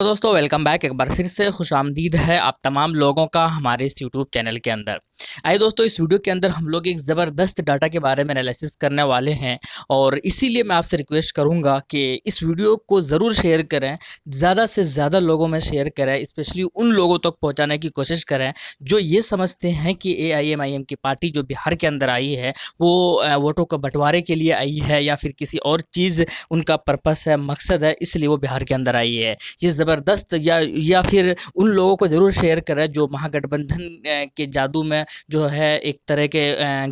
تو دوستو welcome back, ایک بار پھر سے خوش آمدید ہے آپ تمام لوگوں کا ہمارے اس یوٹیوب چینل کے اندر۔ آئے دوستو، اس ویڈیو کے اندر ہم لوگ ایک زبردست ڈاٹا کے بارے میں انالیسس کرنے والے ہیں، اور اسی لیے میں آپ سے ریکویسٹ کروں گا کہ اس ویڈیو کو ضرور شیئر کریں، زیادہ سے زیادہ لوگوں میں شیئر کریں، اسپیشلی ان لوگوں تک پہنچانے کی کوشش کریں جو یہ سمجھتے ہیں کہ AIMIM کی پارٹی جو بہار کے اندر آئی ہے وہ ووٹوں کا بٹوارے کے لیے آئی ہے، یا پھر کسی اور چیز ان کا پرپس ہے، مقصد ہے، اس لیے وہ بہار کے اندر آئی ہے۔ یہ زبردست یا پھر ان لوگوں کو ضرور شیئر کریں جو مہا گٹھ بندھن کے جادو میں جو ہے ایک طرح کے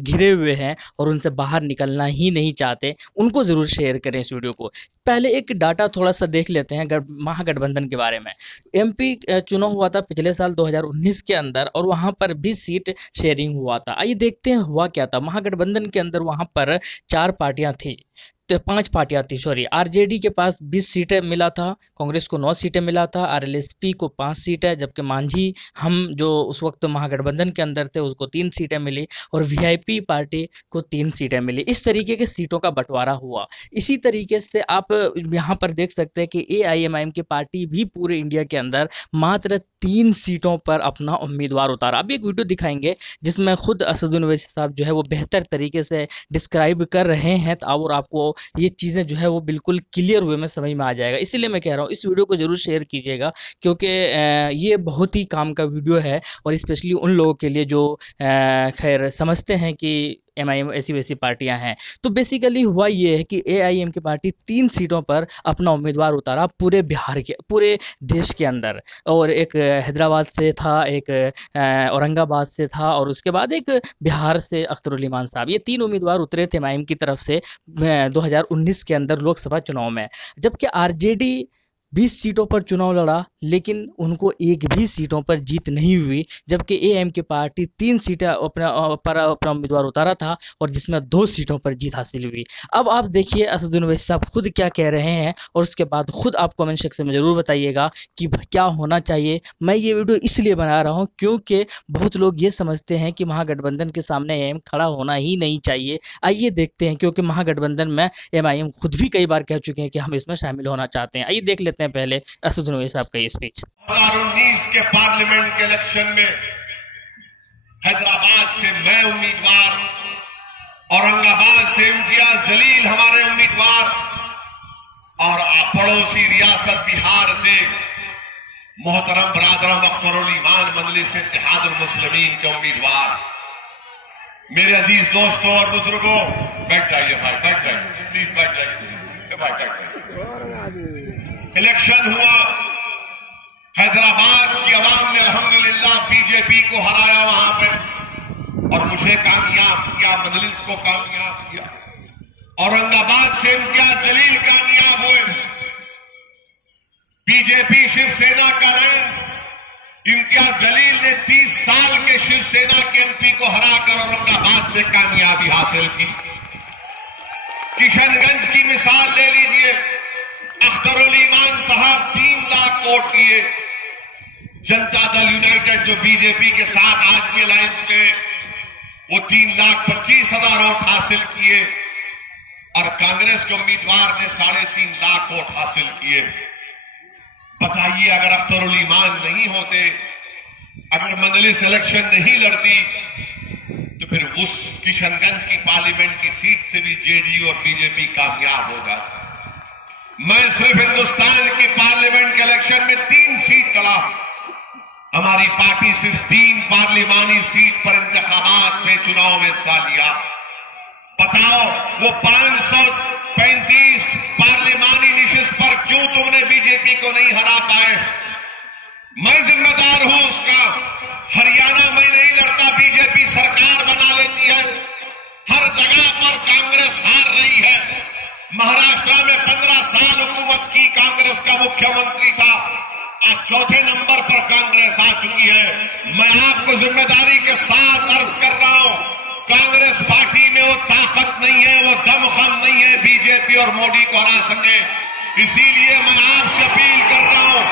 گھرے ہوئے ہیں اور ان سے باہر نکلنا ہی نہیں چاہتے، ان کو ضرور شیئر کریں اس ویڈیو کو۔ پہلے ایک ڈاٹا تھوڑا سا دیکھ لیتے ہیں مہا گٹھ بندھن کے بارے میں۔ MP چناؤ ہوا تھا پچھلے سال 2019 کے اندر، اور وہاں پر بھی سیٹ شیئرنگ ہوا تھا۔ آئیے دیکھتے ہیں ہوا کیا تھا۔ مہا گٹھ بندھن کے اندر وہاں پر 4 پارٹیاں تھیں، 5 پارٹیاں تھی، RJD کے پاس 20 سیٹیں ملا تھا، کانگریس کو 9 سیٹیں ملا تھا، RLSP کو 5 سیٹیں، جبکہ مانجھی ہم جو اس وقت مہا گٹھ بندھن کے اندر تھے اس کو 3 سیٹیں ملی، اور VIP پارٹی کو 3 سیٹیں ملی۔ اس طریقے کے سیٹوں کا بٹوارا ہوا۔ اسی طریقے سے آپ یہاں پر دیکھ سکتے ہیں کہ AIMIM کی پارٹی بھی پورے انڈیا کے اندر ماتر 3 سیٹوں پر اپنا امیدوار اتارا۔ اب ایک ویڈیو دکھائیں گے جس میں خود اسدالدین اویسی صاحب جو ہے وہ بہتر طریقے سے ڈسکرائب کر رہے ہیں، اور آپ کو یہ چیزیں جو ہے وہ بالکل کلیئر ہوئے میں سمجھ میں آ جائے گا۔ اسی لیے میں کہہ رہا ہوں اس ویڈیو کو ضرور شیئر کیجیے گا، کیونکہ یہ بہت ہی کام کا ویڈیو ہے، اور اسپیشلی ان لوگوں کے لیے جو خیر سمجھتے ہیں کہ MIM ایسی ویسی پارٹیاں ہیں۔ تو بیسیکلی ہوا یہ ہے کہ AIM کی پارٹی 3 سیٹوں پر اپنا امیدوار اتارا پورے بہار کے، پورے دیش کے اندر، اور ایک حیدرآباد سے تھا، ایک اورنگ آباد سے تھا، اور اس کے بعد ایک بہار سے اختر علی ایمان صاحب۔ یہ 3 امیدوار اترے تھے MIM کی طرف سے 2019 کے اندر لوک سبھا چناؤ میں، جبکہ RJD 20 سیٹوں پر چناؤ لڑا، لیکن ان کو ایک بھی سیٹوں پر جیت نہیں ہوئی، جبکہ AIM کی پارٹی 3 سیٹیں اپنا امیدوار اتارا تھا، اور جس میں 2 سیٹوں پر جیت حاصل ہوئی۔ اب آپ دیکھیے اسدالدین اویسی صاحب خود کیا کہہ رہے ہیں، اور اس کے بعد خود آپ کمنٹ سیکشن میں ضرور بتائیے گا کہ کیا ہونا چاہیے۔ میں یہ ویڈیو اس لیے بنا رہا ہوں کیونکہ بہت لوگ یہ سمجھتے ہیں کہ مہا گٹھ بندھن کے سامنے AIM کھڑا ہونا ہی نہیں چاہیے۔ آئیے دیکھتے ہیں، کیونکہ مہا گٹھ بندھن میں MIM خود بھی کئی بار کہہ چکے ہیں کہ ہم اس میں شامل ہونا چاہتے ہیں۔ آئیے دیکھ لیتے ہیں پہلے اسدالدین اویسی صاحب کا یہ اسپیچ۔ 2019 کے پارلیمنٹ کے الیکشن میں حیدرآباد سے میں امیدوار، اورنگ آباد سے امتیاز جلیل ہمارے امیدوار، اور پڑوسی ریاست بہار سے محترم برادرم اختر علی ایمان مجلس اتحاد المسلمین کے امیدوار۔ میرے عزیز دوستوں اور بزرگوں، بیٹھ جائیے بھائی، بیٹھ جائیے پلیز، بیٹھ جائیے، بیٹھ جائیے۔ الیکشن ہوا، حیدرآباد کی عوام نے الحمدللہ BJP کو ہرایا وہاں پہ، اور مجھے کامیاب کیا، مجلس کو کامیاب کیا۔ اورنگ آباد سے امتیاز جلیل کامیاب ہوئے۔ BJP شیو سینا کا رئیس امتیاز جلیل نے 30 سال کے شیو سینا کے MP کو ہرا کر اورنگ آباد سے کامیابی حاصل کی۔ کشن گنج کی مثال لے لیجئے، اختر علی ایمان صاحب 3 لاکھ ووٹ لیے۔ جنتا دل یونائٹڈ جو BJP کے ساتھ آج بھی الائنس میں، وہ 3,25,000 ووٹ حاصل کیے، اور کانگریس کے امیدوار نے 3.5 لاکھ ووٹ حاصل کیے۔ بتائیے اگر اختر علی ایمان نہیں ہوتے، اگر مجلس الیکشن نہیں لڑتی، تو پھر اس کشن گنج کی پارلیمنٹ کی سیٹ سے بھی JDU اور BJP کامیاب ہو جاتی۔ میں صرف ہندوستان کی پارلیمنٹ کے الیکشن میں 3 سیٹ لڑا۔ ہماری پارٹی صرف 3 پارلیمانی سیٹ پر انتخابات میں چناؤ میں حصہ لیا۔ بتاؤ وہ 535 پارلیمانی نشست پر کیوں تم نے BJP کو نہیں ہرا پائے؟ میں ذمہ دار ہوں اس کا۔ ہریانہ میں نہیں لڑتا، BJP سرکار بنا لیتی ہے، ہر جگہ پر کانگریس ہار رہی ہے۔ مہاراشٹر میں 15 سال حکومت کی، کانگریس کا مکھیہ منتری تھا، آج 4تھے نمبر پر کانگریس آ چکی ہے۔ میں آپ کو ذمہ داری کے ساتھ عرض کر رہا ہوں، کانگریس پارٹی میں وہ طاقت نہیں ہے، وہ دم خم نہیں ہے BJP اور مودی کو ہرا سکے۔ اسی لیے میں آپ سے اپیل کر رہا ہوں،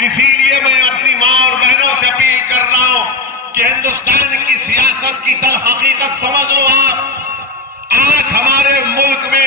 اسی لیے میں اپنی ماں اور بہنوں سے اپیل کر رہا ہوں کہ ہندوستان کی سیاست کی تل حقیقت سمجھ لو آپ۔ آج ہمارے ملک میں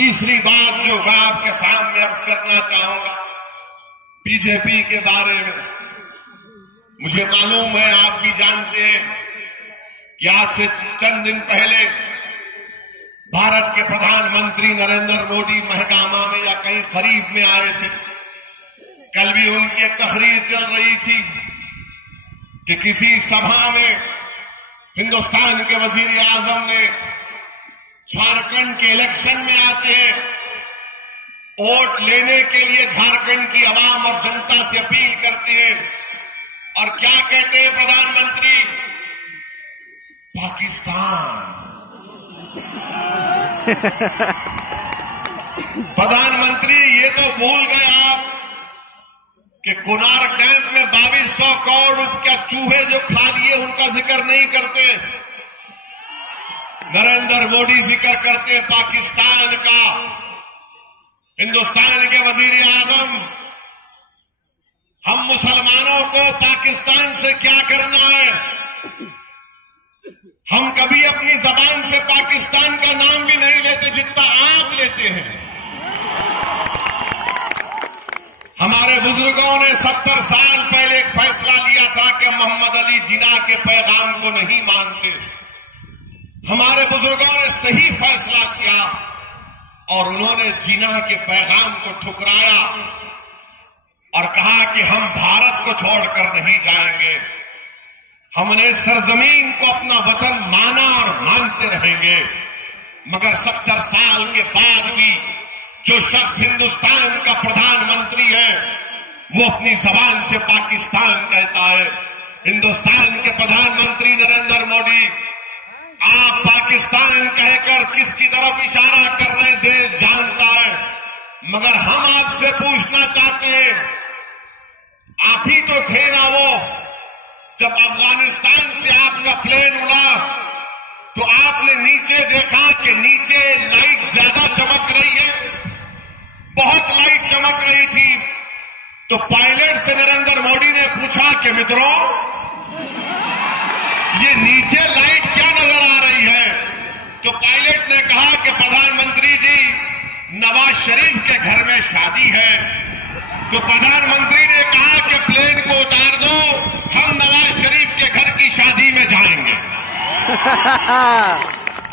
تیسری بات جو میں آپ کے سامنے عرض کرنا چاہوں گا بی جے پی کے بارے میں، مجھے معلوم ہے آپ بھی جانتے ہیں کہ آج سے چند دن پہلے بھارت کے پردھان منتری نریندر مودی مہگامہ میں یا کہیں قریب میں آئے تھے. کل بھی ان کی ایک تقریر چل رہی تھی کہ کسی سبھا میں ہندوستان کے وزیر اعظم نے جھارکھنڈ کے الیکشن میں آتے ہیں، ووٹ لینے کے لیے جھارکھنڈ کی عوام اور جنتا سے اپیل کرتے ہیں، اور کیا کہتے ہیں پردھان منتری؟ پاکستان. پردھان منتری یہ تو بھول گئے آپ کہ کنار ڈیم میں 2200 کروڑ روپیہ چوہے جو کھا لیے ان کا ذکر نہیں کرتے. نریندر مودی ذکر کرتے پاکستان کا. ہندوستان کے وزیر اعظم، ہم مسلمانوں کو پاکستان سے کیا کرنا ہے؟ ہم کبھی اپنی زبان سے پاکستان کا نام بھی نہیں لیتے جتنا آپ لیتے ہیں. ہمارے بزرگوں نے 70 سال پہلے ایک فیصلہ لیا تھا کہ محمد علی جناح کے پیغام کو نہیں مانتے. ہمارے بزرگوں نے صحیح فیصلہ کیا اور انہوں نے جناح کے پیغام کو ٹھکرایا اور کہا کہ ہم بھارت کو چھوڑ کر نہیں جائیں گے. ہم نے سرزمین کو اپنا وطن مانا اور مانتے رہیں گے. مگر 70 سال کے بعد بھی جو شخص ہندوستان کا پردھان منتری ہے وہ اپنی زبان سے پاکستان کہتا ہے. ہندوستان کے پردھان منتری نریندر مودی، آپ پاکستان کہہ کر کس کی طرف اشارہ کر رہے ہیں دیش جانتا ہے. مگر ہم آپ سے پوچھنا چاہتے ہیں، آپ ہی تو تھے نا وہ جب افغانستان سے آپ کا پلین اڑا تو آپ نے نیچے دیکھا کہ نیچے لائٹ زیادہ چمک رہی ہے، بہت لائٹ چمک رہی تھی. تو پائلٹ سے نریندر مودی نے پوچھا کہ متروں یہ نیچے لائٹ کیا نظر آ رہی ہے؟ تو پائلٹ نے کہا کہ پردھان منتری جی نواز شریف کے گھر میں شادی ہے. تو پردھان منتری نے کہا کہ پلین کو اتار دو، ہم نواز شریف کے گھر کی شادی میں جائیں گے.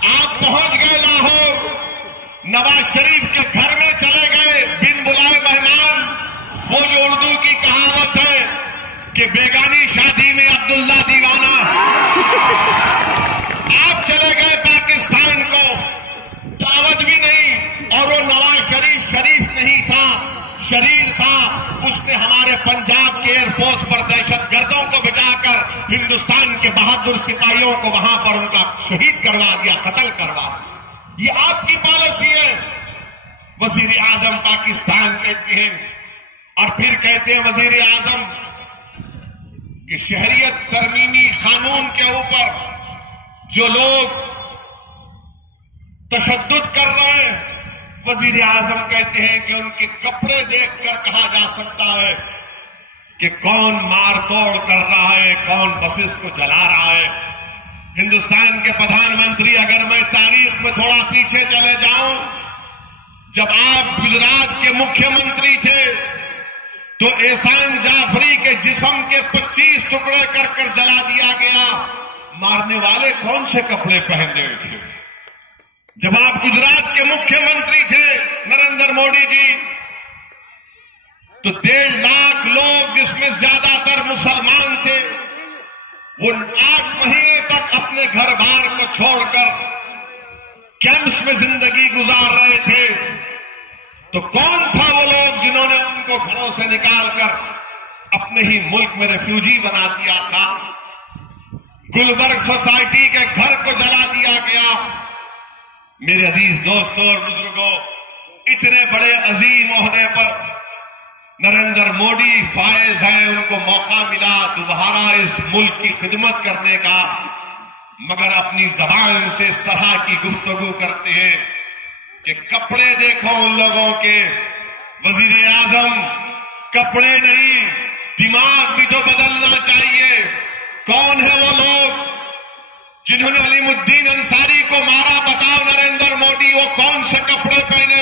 آپ پہنچ گئے لاہور، نواز شریف کے گھر میں چلے گئے بن بلائے مہمان. وہ جو اردو کی کہاوت ہے کہ بیگانی شادی میں عبداللہ دیوانہ، آپ چلے گئے پاکستان کو، دعوت بھی نہیں. اور وہ نواز شریف نہیں تھا، شریر تھا. اس نے ہمارے پنجاب کے ایئر فورس پر دہشت گردوں کو بچا کر ہندوستان کے بہادر سپاہیوں کو وہاں پر ان کا شہید کروا دیا، قتل کروا. یہ آپ کی پالیسی ہے. وزیر اعظم پاکستان کہتے ہیں اور پھر کہتے ہیں وزیر اعظم کہ شہریت ترمیمی قانون کے اوپر جو لوگ تشدد کر رہے ہیں، وزیر اعظم کہتے ہیں کہ ان کے کپڑے دیکھ کر کہا جا سکتا ہے کہ کون مار توڑ کر رہا ہے، کون بسز کو جلا رہا ہے. ہندوستان کے پردھان منتری، اگر میں تاریخ میں تھوڑا پیچھے چلے جاؤں، جب آپ گجرات کے مکھیہ منتری تھے تو احسان جعفری کے جسم کے 25 ٹکڑے کر کر جلا دیا گیا. مارنے والے کون سے کپڑے پہنے ہوئے تھے؟ جب آپ گجرات کے مکھیہ منتری تھے نریندر مودی جی تو 1.5 لاکھ لوگ جس میں زیادہ تر مسلمان تھے وہ 8 مہینے تک اپنے گھر بار کو چھوڑ کر کیمپس میں زندگی گزار رہے تھے. تو کون تھا وہ لوگ جنہوں نے ان کو گھروں سے نکال کر اپنے ہی ملک میں ریفیوجی بنا دیا تھا؟ گلبرگ سوسائٹی کے گھر کو جلا دیا گیا. میرے عزیز دوستوں اور بزرگوں، اتنے بڑے عظیم عہدے پر نریندر مودی فائز ہیں، ان کو موقع ملا دوبارہ اس ملک کی خدمت کرنے کا، مگر اپنی زبان سے اس طرح کی گفتگو کرتے ہیں کہ کپڑے دیکھو ان لوگوں کے. وزیر اعظم کپڑے نہیں، دماغ بھی تو بدلنا چاہیے. کون ہے وہ لوگ جنہوں نے علیم الدین انصاری کو مارا؟ بتاؤ نریندر مودی وہ کون سے کپڑے پہنے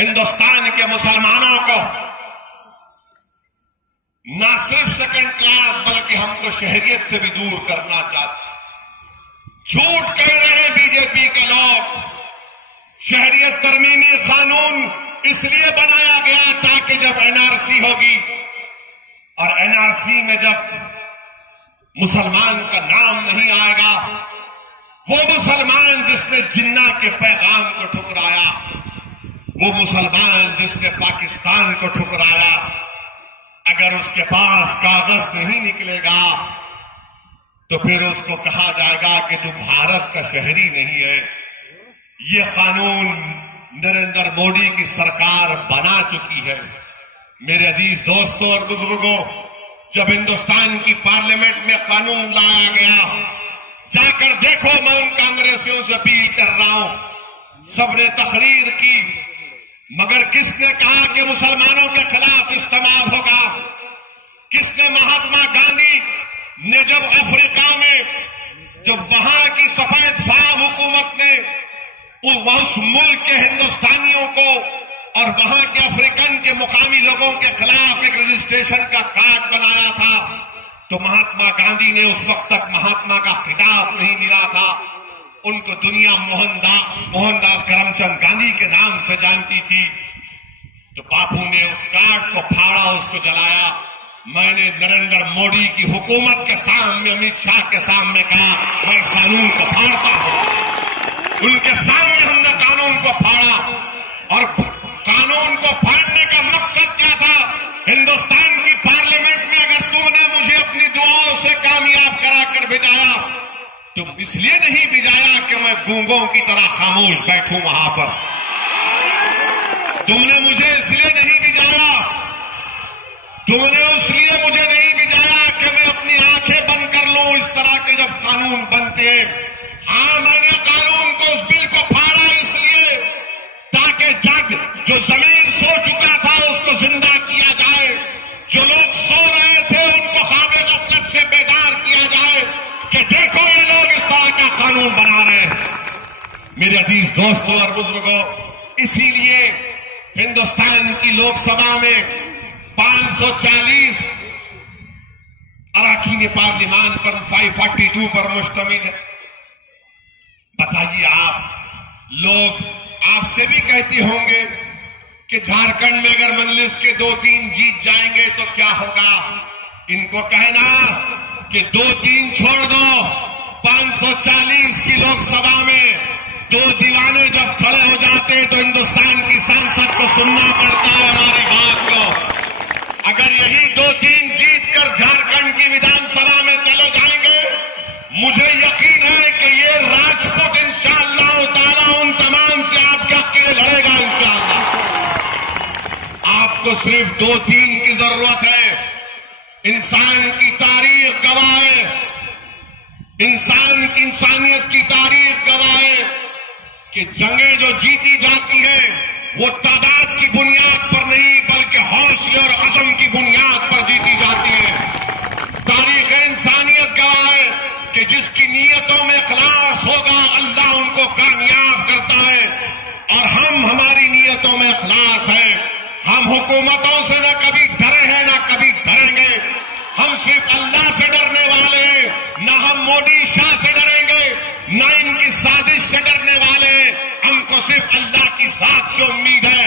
ہندوستان کے مسلمانوں کو نہ صرف سیکنڈ کلاس بلکہ ہم کو شہریت سے بھی دور کرنا چاہتے ہیں. جھوٹ کہہ رہے ہیں بی جے پی کے لوگ. شہریت ترمیمی قانون اس لیے بنایا گیا تاکہ جب این آر سی ہوگی اور این آر سی میں جب مسلمان کا نام نہیں آئے گا، وہ مسلمان جس نے جنہ کے پیغام کو ٹھکرایا، وہ مسلمان جس نے پاکستان کو ٹھکرایا، اگر اس کے پاس کاغذ نہیں نکلے گا تو پھر اس کو کہا جائے گا کہ تو بھارت کا شہری نہیں ہے. یہ قانون نریندر مودی کی سرکار بنا چکی ہے. میرے عزیز دوستوں اور بزرگوں، جب ہندوستان کی پارلیمنٹ میں قانون لایا گیا، جا کر دیکھو، میں ان کانگریسیوں سے اپیل کر رہا ہوں، سب نے تقریر کی، مگر کس نے کہا کہ مسلمانوں کے خلاف استعمال ہوگا؟ کس نے؟ مہاتما گاندھی نے جب افریقہ میں جب وہاں کی سفید فام حکومت نے اس ملک کے ہندوستانیوں کو اور وہاں کے افریقن کے مقامی لوگوں کے خلاف ایک رجسٹریشن کا کارڈ بنایا تھا، تو مہاتما گاندھی نے اس وقت تک مہاتما کا خطاب نہیں ملا تھا. ان کو دنیا موہن داس کرم چند گاندھی کے نام سے جانتی تھی. تو باپو نے اس کارڈ کو پھاڑا، اس کو جلایا. میں نے نریندر مودی کی حکومت کے سامنے، امت شاہ کے سامنے کہا، میں اس قانون کو پھاڑتا ہوں. ان کے سامنے ہم نے قانون کو پھاڑا. اور قانون کو پھاڑنے کا مقصد کیا تھا؟ ہندوستان کی پارلیمنٹ میں اگر تم نے مجھے اپنی دعاؤں سے کامیاب کرا کر بھیجایا، تم اس لیے نہیں بھیجایا کہ میں گونگوں کی طرح خاموش بیٹھوں وہاں پر. تم نے مجھے اس لیے نہیں بھیجایا، تم نے اس لیے مجھے نہیں بھیجایا کہ میں اپنی آنکھیں بند کر لوں اس طرح کے جب قانون بنتے ہیں. ہاں، میں نے قانون کو، اس بل کو پھاڑا اس لیے تاکہ جگ جو زمین سو چکا تھا اس کو زندہ کیا جائے، جو لوگ سو رہے تھے ان کو خواب غفلت سے بیدار کیا جائے کہ دیکھو یہ لوگ اس طرح کا قانون بنا رہے ہیں. میرے عزیز دوستوں اور بزرگوں، اسی لیے ہندوستان کی لوک سبھا میں 540 اراکین پارلیمان پر 542 پر مشتمل ہے. بتائیے، آپ لوگ آپ سے بھی کہتے ہوں گے کہ جھارکھنڈ میں اگر مجلس کے 2-3 جیت جائیں گے تو کیا ہوگا؟ ان کو کہنا کہ 2-3 چھوڑ دو، 540 کی لوک سبھا میں 2 دیوانے جب کھڑے ہو جاتے تو ہندوستان کی سانسد کو سننا پڑتا ہے ہماری بات کو. اگر یہی 2-3 جیت کر جھارکھنڈ کی ودھان سبھا میں چلے جائیں گے، مجھے یقین ہے کہ یہ راجپوت انشاءاللہ تعالیٰ ان تمام سے آپ کے حق کے لیے لڑے گا انشاءاللہ. آپ کو صرف 2-3 کی ضرورت ہے. انسان کی تاریخ گواہ ہے، انسان کی انسانیت کی تاریخ گواہ ہے کہ جنگیں جو جیتی جاتی ہیں وہ تعداد کی بنیاد پر نہیں بلکہ حوصلے اور عزم کی بنیاد پر جیتی جاتی ہیں. تاریخ انسانیت گواہ ہے کہ جس کی نیتوں میں اخلاص ہوگا اللہ ان کو کامیاب کرتا ہے. اور ہماری نیتوں میں اخلاص ہے. ہم حکومتوں سے نہ کبھی ڈرے ہیں نہ کبھی ڈریں گے. ہم صرف اللہ سے ڈرنے والے ہیں، نہ ہم مودی شاہ سے ڈریں گے نہ ان کی سازش سے ڈرنے والے ہیں. ہم کو صرف اللہ کی ذات سے امید ہے